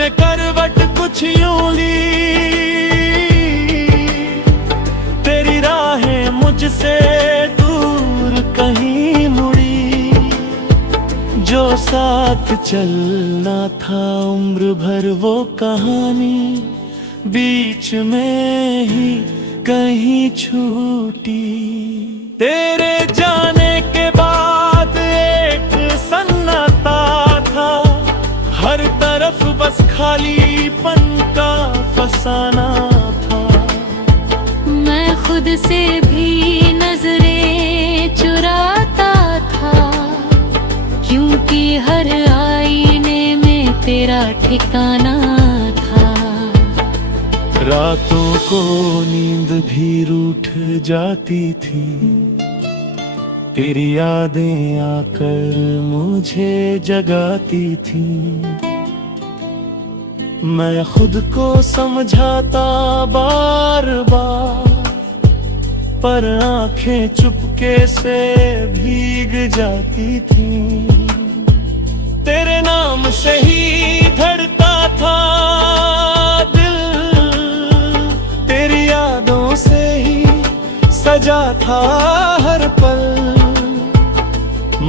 मैंने करवट कुछ यूं ली, तेरी राहें मुझसे दूर कहीं मुड़ी। जो साथ चलना था उम्र भर वो कहानी बीच में ही कहीं छूटी। तेरे जाने के बाद एक सन्नाटा था, हर तरफ बस खालीपन का फसाना था। मैं खुद से भी नजरें चुराता था, क्योंकि हर आईने में तेरा ठिकाना था। रातों को नींद भी रूठ जाती थी, तेरी यादें आकर मुझे जगाती थी। मैं खुद को समझाता बार बार, पर आंखें चुपके से भीग जाती थी। तेरे नाम से ही धड़का था दिल, तेरी यादों से ही सजा था हर पल।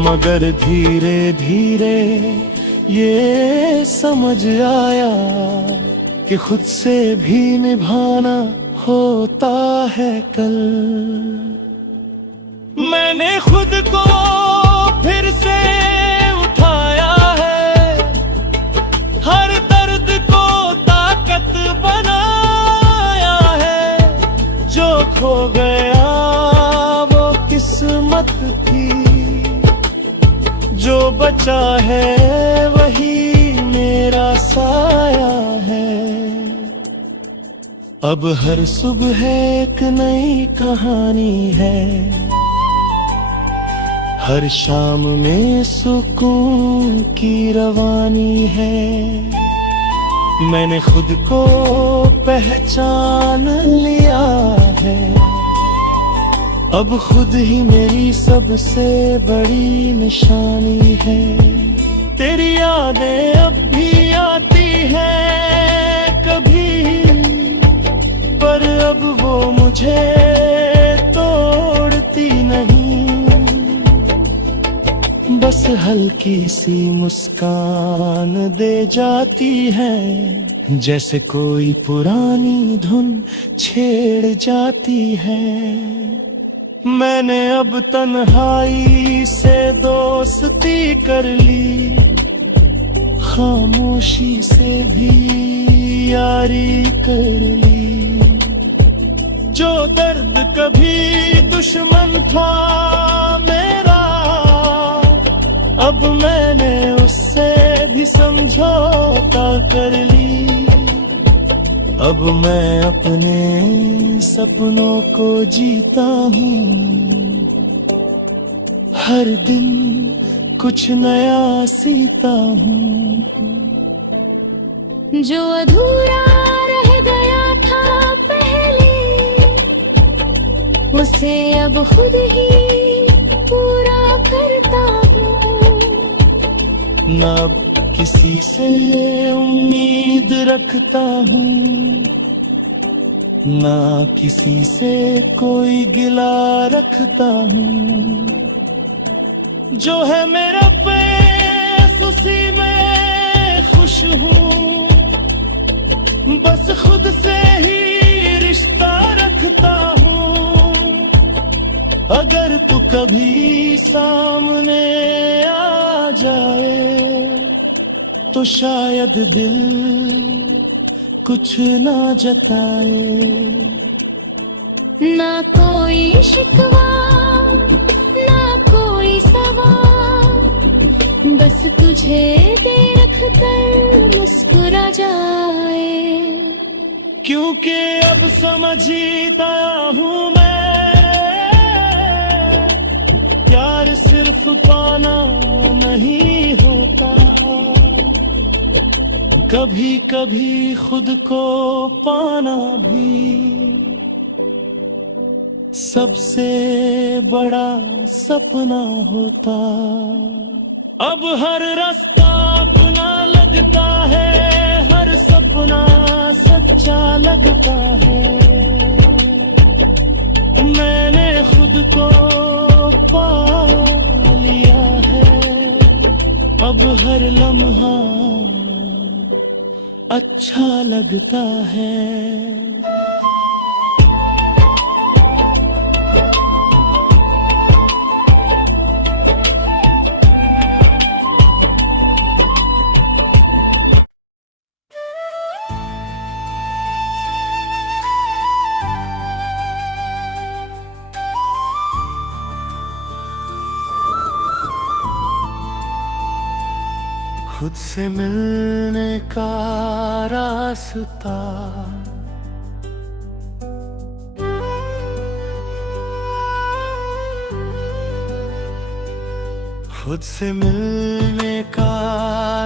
मगर धीरे धीरे ये समझ आया कि खुद से भी निभाना होता है कल। मैंने खुद को फिर से उठाया है, हर दर्द को ताकत बनाया है। जो खो गया वो किस्मत थी, जो बचा है वही मेरा साया है। अब हर सुबह एक नई कहानी है, हर शाम में सुकून की रवानी है। मैंने खुद को पहचान लिया है, अब खुद ही मेरी सबसे बड़ी निशानी है। तेरी यादें अब भी आती हैं कभी, पर अब वो मुझे तोड़ती नहीं। बस हल्की सी मुस्कान दे जाती है, जैसे कोई पुरानी धुन छेड़ जाती है। मैंने अब तन्हाई से दोस्ती कर ली, खामोशी से भी यारी कर ली। जो दर्द कभी दुश्मन था मेरा, अब मैंने उससे भी समझौता कर ली। अब मैं अपने सपनों को जीता हूँ, हर दिन कुछ नया सीता हूँ। जो अधूरा रह गया था पहले, उसे अब खुद ही पूरा करता हूँ। ना अब किसी से उम्मीद रखता हूँ, ना किसी से कोई गिला रखता हूँ। जो है मेरा पेश उसी में खुश हूँ, बस खुद से ही रिश्ता रखता हूँ। अगर तू कभी सामने आ जाए तो शायद दिल कुछ ना जताए। ना कोई शिकवा ना कोई सवाल, बस तुझे देख कर मुस्कुरा जाए। क्योंकि अब समझता हूँ मैं, प्यार सिर्फ पाना नहीं होता, कभी कभी खुद को पाना भी सबसे बड़ा सपना होता। अब हर रास्ता अपना लगता है, हर सच्चा लगता है। मैंने खुद को पा लिया है, अब हर लम्हा अच्छा लगता है। खुद से मिलने का रास्ता, खुद से मिलने का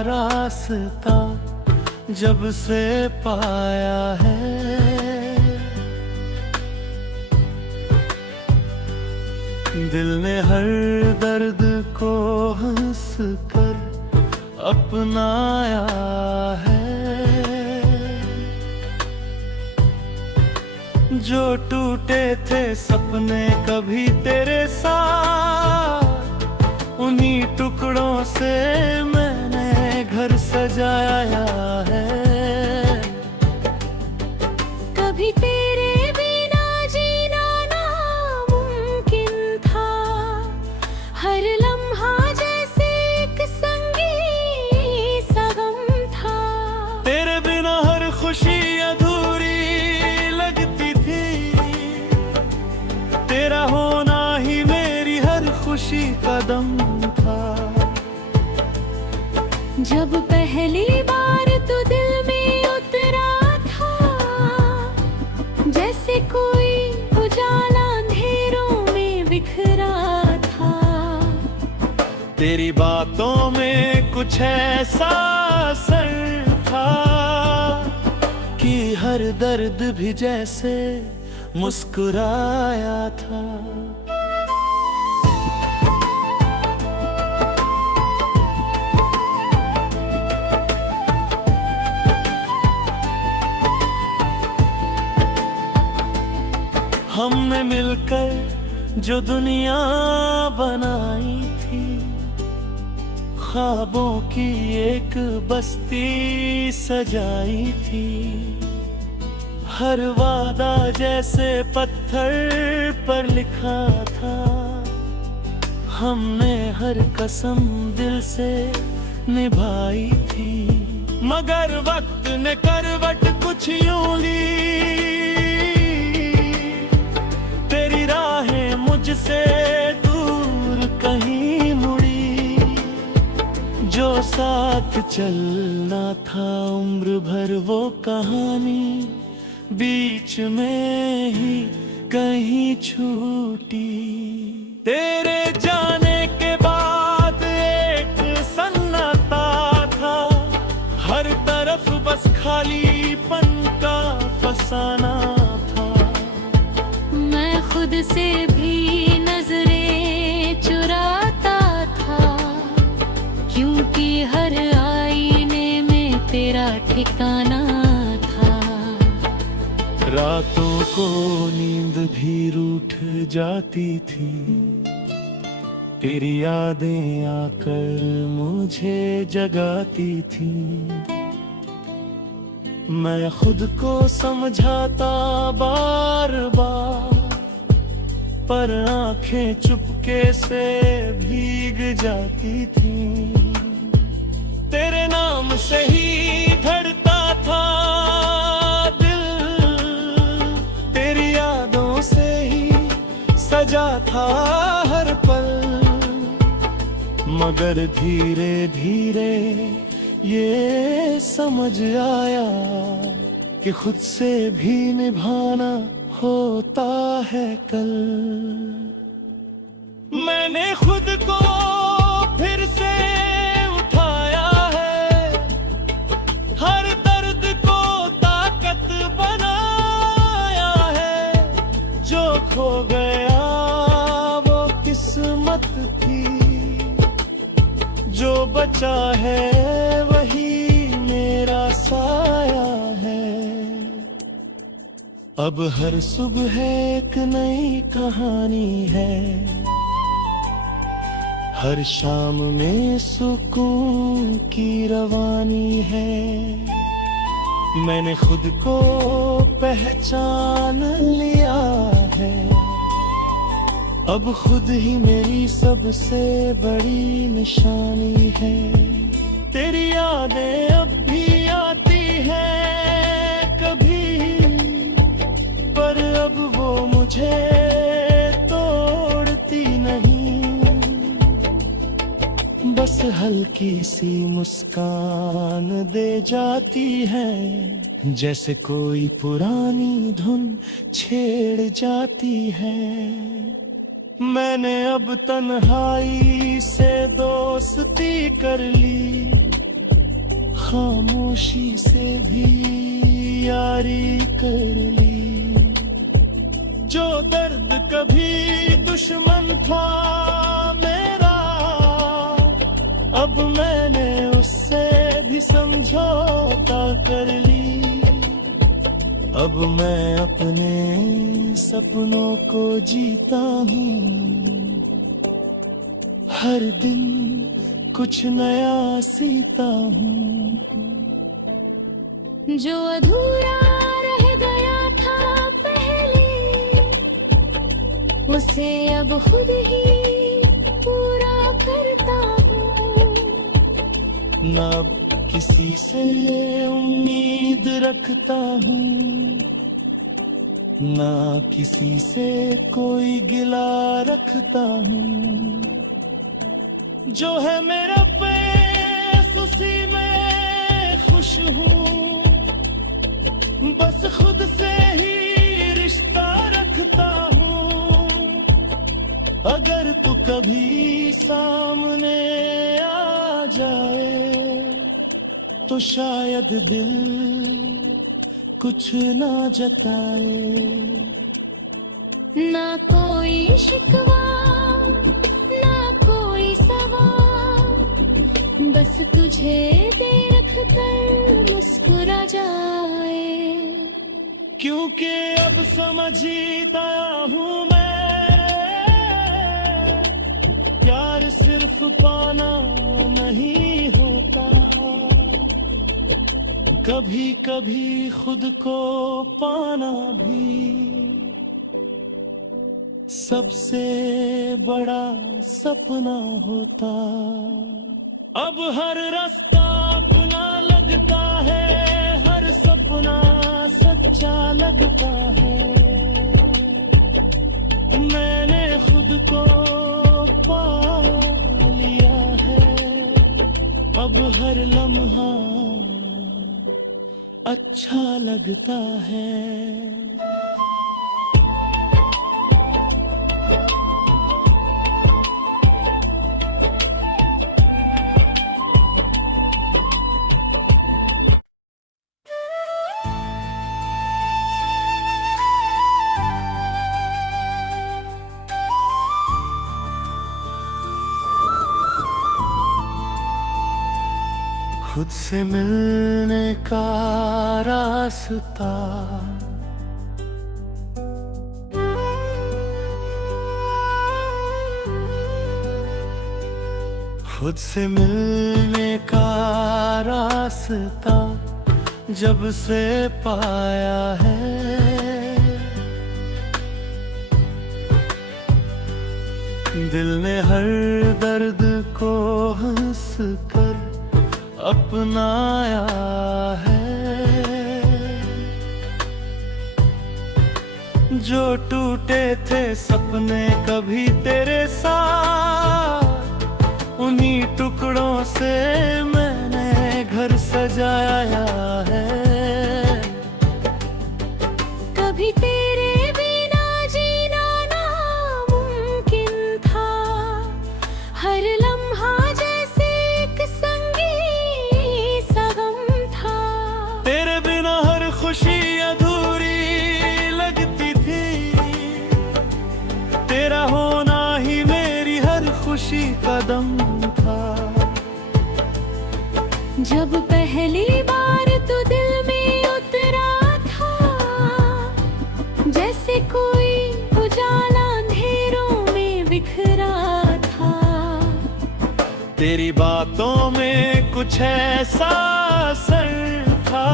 रास्ता जब से पाया है, दिल ने हर दर्द को हंस कर अपनाया है। जो टूटे थे सपने कभी तेरे साथ, उन्हीं टुकड़ों से मैंने घर सजाया है। कभी तेरे बिना जीना नामुमकिन था, हर लम्हा जैसे एक संगी सगम था। तेरे बिना हर खुशी अधूरी लगती थी, तेरा होना ही मेरी हर खुशी का दम था। जब पहली बार तू दिल में उतरा था, जैसे कोई उजाला अंधेरों में बिखरा था। तेरी बातों में कुछ ऐसा असर था कि हर दर्द भी जैसे मुस्कुराया था। हमने मिलकर जो दुनिया बनाई थी, ख्वाबों की एक बस्ती सजाई थी। हर वादा जैसे पत्थर पर लिखा था, हमने हर कसम दिल से निभाई थी। मगर वक्त ने करवट कुछ यूं ली, तेरी राहें मुझसे दूर कहीं मुड़ी। जो साथ चलना था उम्र भर वो कहानी बीच में ही कहीं छूटी। तेरे जाने के बाद एक सन्नाटा था, हर तरफ बस खालीपन का फसाना था। मैं खुद से भी नजरें चुराता था, क्योंकि हर आईने में तेरा ठिकाना था। रातों को नींद भी रूठ जाती थी, तेरी यादें आकर मुझे जगाती थी। मैं खुद को समझाता बार बार, पर आंखें चुपके से भीग जाती थी। तेरे नाम से ही धड़ता था दिल, तेरी यादों से ही सजा था हर पल। मगर धीरे धीरे ये समझ आया कि खुद से भी निभाना होता है कल। मैंने खुद को फिर से उठाया है, हर दर्द को ताकत बनाया है। जो खो गया वो किस्मत थी, जो बचा है वही मेरा साया है। अब हर सुबह एक नई कहानी है, हर शाम में सुकून की रवानी है। मैंने खुद को पहचान लिया है, अब खुद ही मेरी सबसे बड़ी निशानी है। तेरी यादें अब भी आती हैं कभी, पर अब वो मुझे तोड़ती नहीं। बस हल्की सी मुस्कान दे जाती है, जैसे कोई पुरानी धुन छेड़ जाती है। मैंने अब तन्हाई से दोस्ती कर ली, खामोशी से भी यारी कर ली। जो दर्द कभी दुश्मन था मेरा, अब मैंने उससे भी समझौता कर ली। अब मैं अपने सपनों को जीता हूँ, हर दिन कुछ नया सीता हूँ। जो अधूरा रह गया था पहले, उसे अब खुद ही पूरा करता हूँ। ना अब किसी से उम्मीद रखता हूँ, ना किसी से कोई गिला रखता हूँ। जो है मेरा पेश उसी में खुश हूँ, बस खुद से ही रिश्ता रखता हूँ। अगर तू कभी सामने आ जाए, तो शायद दिल कुछ ना जताए। ना कोई शिकवा ना कोई सवाल, बस तुझे देख कर मुस्कुरा जाए। क्योंकि अब समझता हूँ मैं, प्यार सिर्फ पाना नहीं होता, कभी कभी खुद को पाना भी सबसे बड़ा सपना होता। अब हर रास्ता अपना लगता है, हर सपना सच्चा लगता है। मैंने खुद को पा लिया है, अब हर लम्हा अच्छा लगता है। खुद से मिलने का रास्ता, खुद से मिलने का रास्ता जब से पाया है, दिल ने हर दर्द को हंस कर अपनाया है। जो टूटे थे सपने कभी तेरे साथ, उन्हीं टुकड़ों से मैंने घर सजाया है। कभी तेरे बिना जीना नामुमकिन था, हर लम्हा जैसे एक संगी सगम था। तेरे बिना हर खुशी अधूरी लगती थी, तेरा होना ही मेरी हर खुशी का दम था। जब पहली बार तू दिल में उतरा था, तेरी बातों में कुछ ऐसा असर था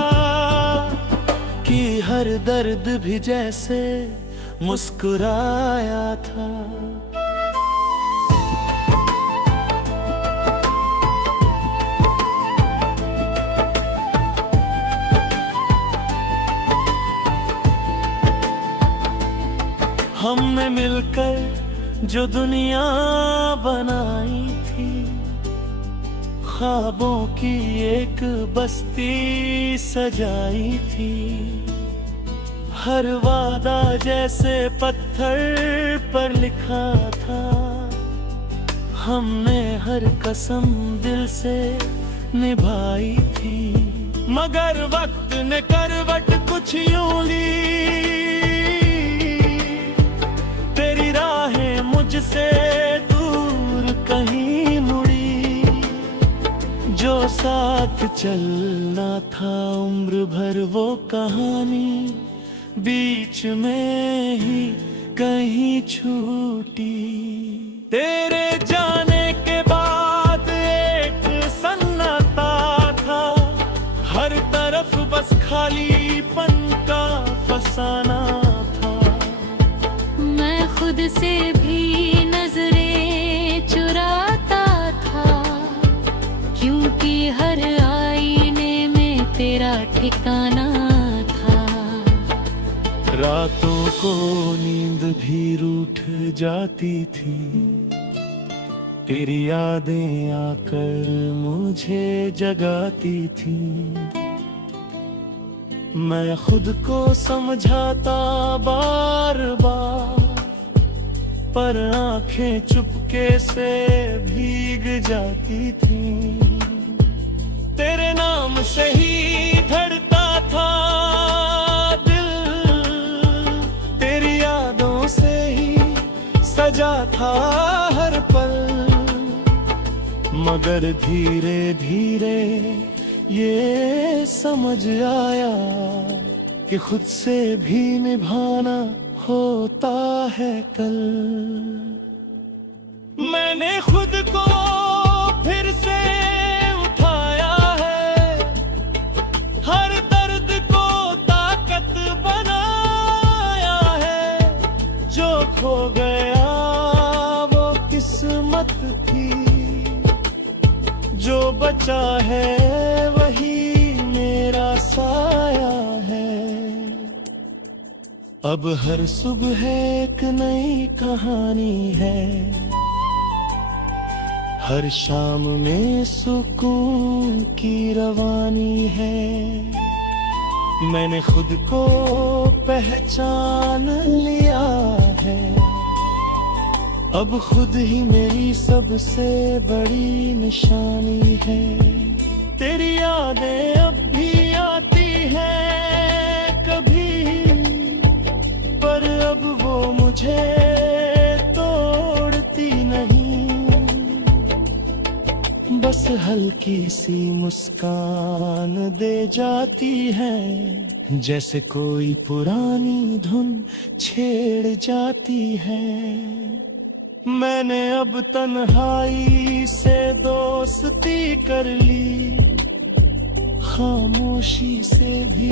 कि हर दर्द भी जैसे मुस्कुराया था। हमने मिलकर जो दुनिया बनाई थी, ख्वाबों की एक बस्ती सजाई थी। हर वादा जैसे पत्थर पर लिखा था, हमने हर कसम दिल से निभाई थी। मगर वक्त ने करवट कुछ यूं ली, तेरी राहें मुझसे दूर कहीं मुड़ी। जो साथ चलना था उम्र भर वो कहानी बीच में ही कहीं छूटी। तेरे जाने के बाद एक सन्नाटा था, हर तरफ बस खालीपन का फसाना था। मैं खुद से भी नजरें चुराता था, क्योंकि हर आईने में तेरा ठिकाना था। रातों को नींद भी रूठ जाती थी, तेरी यादें आकर मुझे जगाती थी। मैं खुद को समझाता बार बार, पर आंखें चुपके से भीग जाती थी। तेरे नाम से ही धड़ता था दिल, तेरी यादों से ही सजा था हर पल। मगर धीरे धीरे ये समझ आया कि खुद से भी निभाना होता है कल। मैंने खुद को फिर से उठाया है, हर दर्द को ताकत बनाया है। जो खो गया वो किस्मत थी, जो बचा है वही मेरा साया है। अब हर सुबह एक नई कहानी है, हर शाम में सुकून की रवानी है। मैंने खुद को पहचान लिया है, अब खुद ही मेरी सबसे बड़ी निशानी है। तेरी यादें अब भी आती हैं कभी, पर अब वो मुझे तोड़ती नहीं। बस हल्की सी मुस्कान दे जाती है, जैसे कोई पुरानी धुन छेड़ जाती है। मैंने अब तन्हाई से दोस्ती कर ली, खामोशी से भी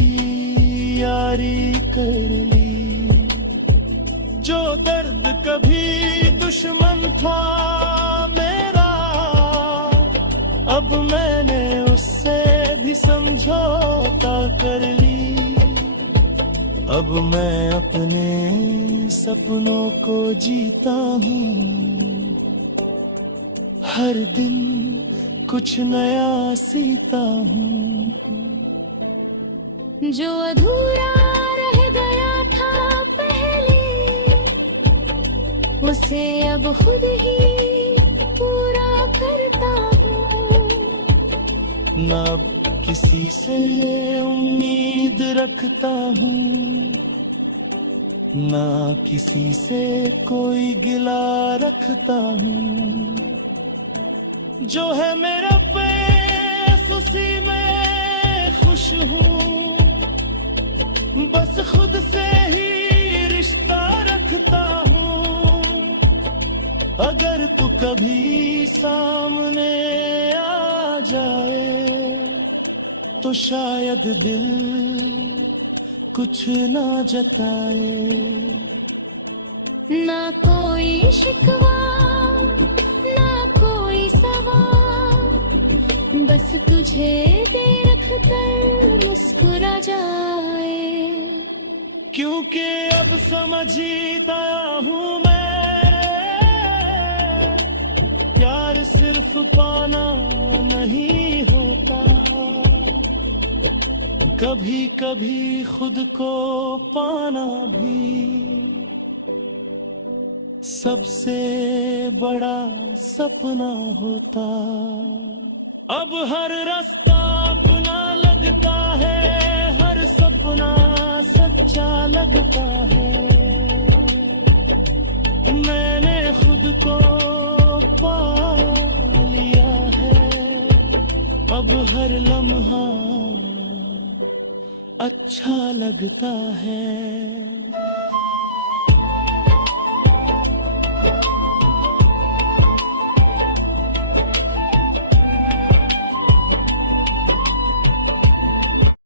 यारी कर ली। जो दर्द कभी दुश्मन था मेरा, अब मैंने उससे भी समझौता कर ली। अब मैं अपने सपनों को जीता हूँ, हर दिन कुछ नया सीता हूँ। जो अधूरा रह गया था पहले, उसे अब खुद ही पूरा करता हूँ। ना अब किसी से उम्मीद रखता हूँ, ना किसी से कोई गिला रखता हूँ। जो है मेरा पेश उसी में खुश हूँ, बस खुद से ही रिश्ता रखता हूँ। अगर तू कभी सामने आ जाए तो शायद दिल कुछ ना जताए। ना कोई शिकवा ना कोई सवाल, बस तुझे देख कर मुस्कुरा जाए। क्योंकि अब समझता हूँ मैं, प्यार सिर्फ पाना नहीं होता, कभी कभी खुद को पाना भी सबसे बड़ा सपना होता। अब हर रास्ता अपना लगता है, हर सपना सच्चा लगता है। मैंने खुद को पा लिया है, अब हर लम्हा अच्छा लगता है।